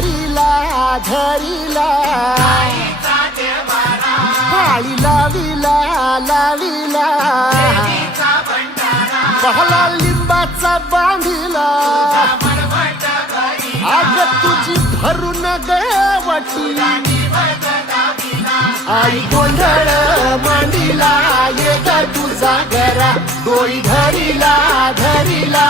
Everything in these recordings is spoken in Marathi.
धरिला धरिला. पाळी लाविला लाविला. पहला लिंबाचा बांधिला. आग तुझी भरून गवटी आई गोंधळ मांडीला ये तुझा घरा डोई धरिला धरिला.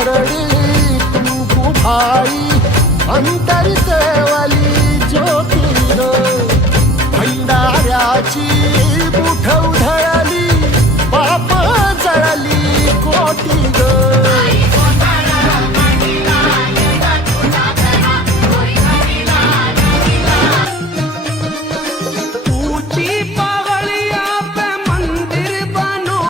भरडी तू भाई अंतरसेवाली ज्योतीन भंडाऱ्याची मुठ उधळ